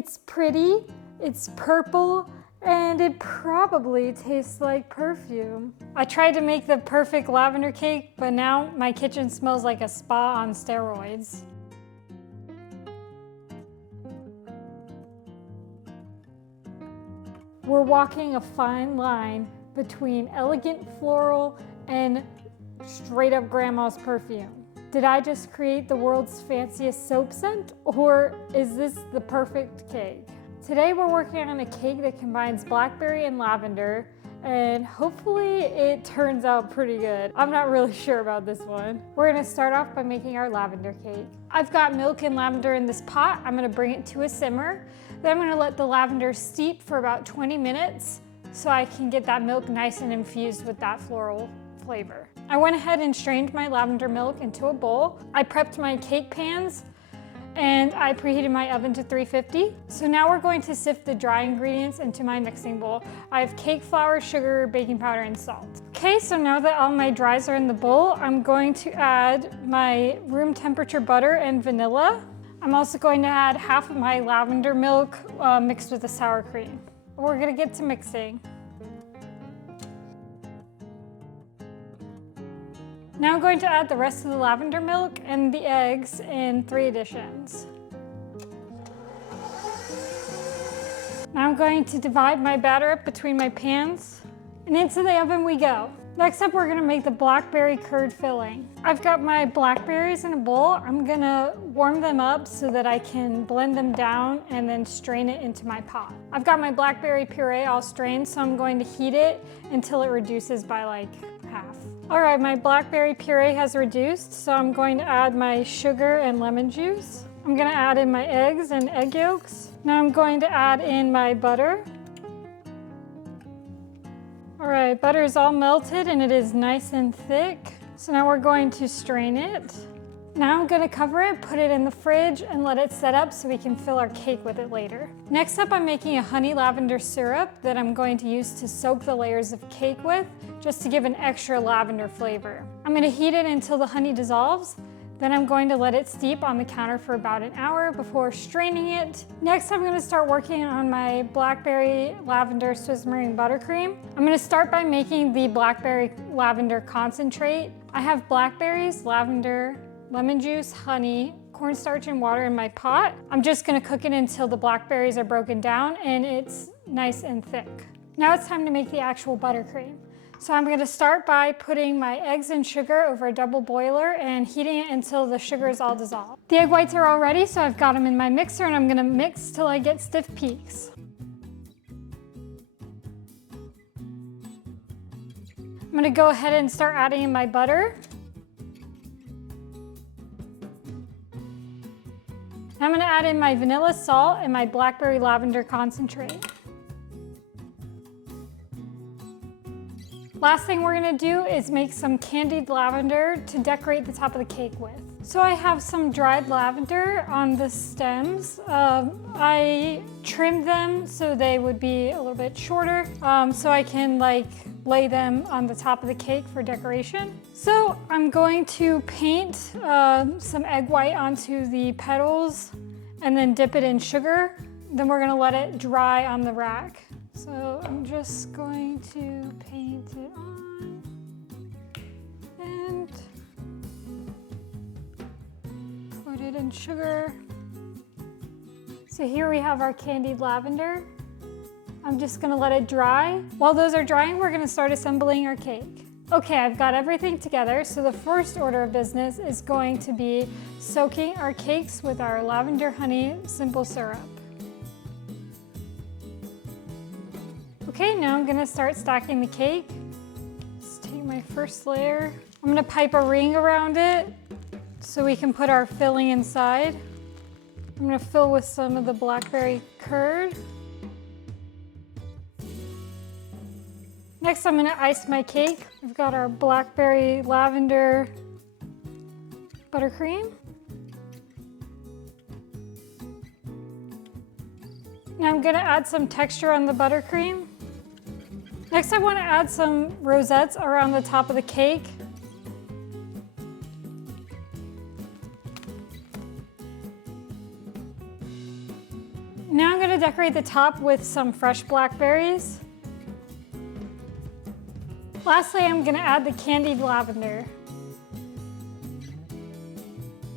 It's pretty, it's purple, and it probably tastes like perfume. I tried to make the perfect lavender cake, but now my kitchen smells like a spa on steroids. We're walking a fine line between elegant floral and straight up grandma's perfume. Did I just create the world's fanciest soap scent, or is this the perfect cake? Today we're working on a cake that combines blackberry and lavender, and hopefully it turns out pretty good. I'm not really sure about this one. We're gonna start off by making our lavender cake. I've got milk and lavender in this pot. I'm gonna bring it to a simmer. Then I'm gonna let the lavender steep for about 20 minutes so I can get that milk nice and infused with that floral flavor. I went ahead and strained my lavender milk into a bowl. I prepped my cake pans and I preheated my oven to 350. So now we're going to sift the dry ingredients into my mixing bowl. I have cake flour, sugar, baking powder, and salt. Okay, so now that all my dries are in the bowl, I'm going to add my room temperature butter and vanilla. I'm also going to add half of my lavender milk mixed with the sour cream. We're gonna get to mixing. Now I'm going to add the rest of the lavender milk and the eggs in 3 additions. Now I'm going to divide my batter up between my pans, and into the oven we go. Next up, we're gonna make the blackberry curd filling. I've got my blackberries in a bowl. I'm gonna warm them up so that I can blend them down and then strain it into my pot. I've got my blackberry puree all strained, so I'm going to heat it until it reduces by like half. All right, my blackberry puree has reduced, so I'm going to add my sugar and lemon juice. I'm gonna add in my eggs and egg yolks. Now I'm going to add in my butter. All right, butter is all melted and it is nice and thick. So now we're going to strain it. Now I'm gonna cover it, put it in the fridge, and let it set up so we can fill our cake with it later. Next up, I'm making a honey lavender syrup that I'm going to use to soak the layers of cake with, just to give an extra lavender flavor. I'm gonna heat it until the honey dissolves. Then I'm going to let it steep on the counter for about an hour before straining it. Next, I'm gonna start working on my blackberry lavender Swiss meringue buttercream. I'm gonna start by making the blackberry lavender concentrate. I have blackberries, lavender, lemon juice, honey, cornstarch, and water in my pot. I'm just gonna cook it until the blackberries are broken down and it's nice and thick. Now it's time to make the actual buttercream. So I'm gonna start by putting my eggs and sugar over a double boiler and heating it until the sugar is all dissolved. The egg whites are all ready, so I've got them in my mixer and I'm gonna mix till I get stiff peaks. I'm gonna go ahead and start adding in my butter. I'm gonna add in my vanilla salt and my blackberry lavender concentrate. Last thing we're gonna do is make some candied lavender to decorate the top of the cake with. So I have some dried lavender on the stems. I trimmed them so they would be a little bit shorter so I can lay them on the top of the cake for decoration. So I'm going to paint some egg white onto the petals and then dip it in sugar. Then we're gonna let it dry on the rack. So I'm just going to paint it on and put it in sugar. So here we have our candied lavender. I'm just gonna let it dry. While those are drying, we're gonna start assembling our cake. Okay, I've got everything together. So the first order of business is going to be soaking our cakes with our lavender honey simple syrup. Okay, now I'm gonna start stacking the cake. Let's take my first layer. I'm gonna pipe a ring around it so we can put our filling inside. I'm gonna fill with some of the blackberry curd. Next, I'm gonna ice my cake. We've got our blackberry lavender buttercream. Now I'm gonna add some texture on the buttercream. Next, I want to add some rosettes around the top of the cake. Now I'm decorate the top with some fresh blackberries. Lastly, I'm gonna add the candied lavender.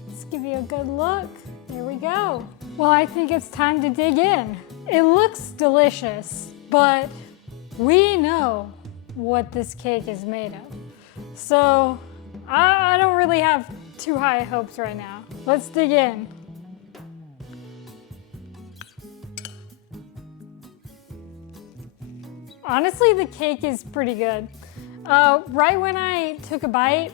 Let's give you a good look. There we go. Well, I think it's time to dig in. It looks delicious, but we know what this cake is made of. So I don't really have too high hopes right now. Let's dig in. Honestly, the cake is pretty good. Right when I took a bite,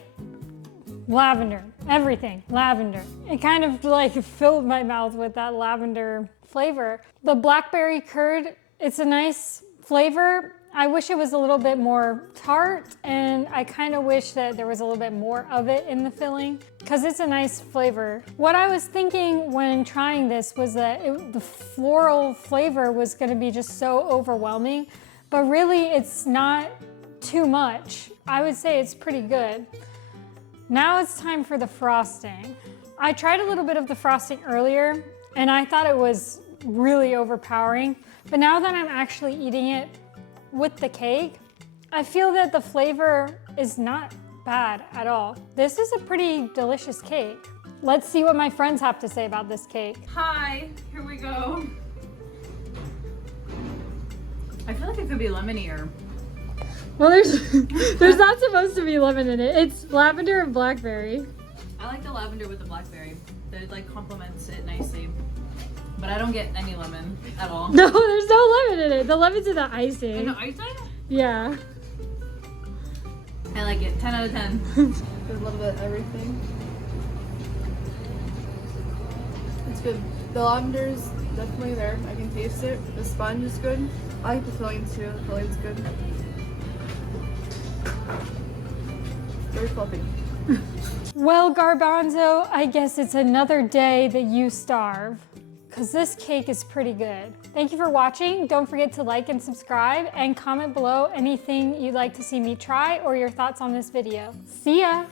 lavender, everything, lavender. It kind of like filled my mouth with that lavender flavor. The blackberry curd, it's a nice flavor. I wish it was a little bit more tart, and I kind of wish that there was a little bit more of it in the filling because it's a nice flavor. What I was thinking when trying this was that the floral flavor was going to be just so overwhelming, but really it's not too much. I would say it's pretty good. Now it's time for the frosting. I tried a little bit of the frosting earlier and I thought it was really overpowering, but now that I'm actually eating it with the cake, I feel that the flavor is not bad at all. This is a pretty delicious cake. Let's see what my friends have to say about this cake. Hi, here we go. I feel like it could be lemonier. Well, there's not supposed to be lemon in it. It's lavender and blackberry. I like the lavender with the blackberry. It like complements it nicely. But I don't get any lemon at all. No, there's no lemon in it. The lemon's in the icing. In the icing? Yeah. I like it. 10 out of 10. There's a little bit of everything. It's good. The lavender's definitely there. I can taste it. The sponge is good. I like the fillings too. The filling's good. Very fluffy. Well, Garbanzo, I guess it's another day that you starve, because this cake is pretty good. Thank you for watching. Don't forget to like and subscribe, and comment below anything you'd like to see me try or your thoughts on this video. See ya!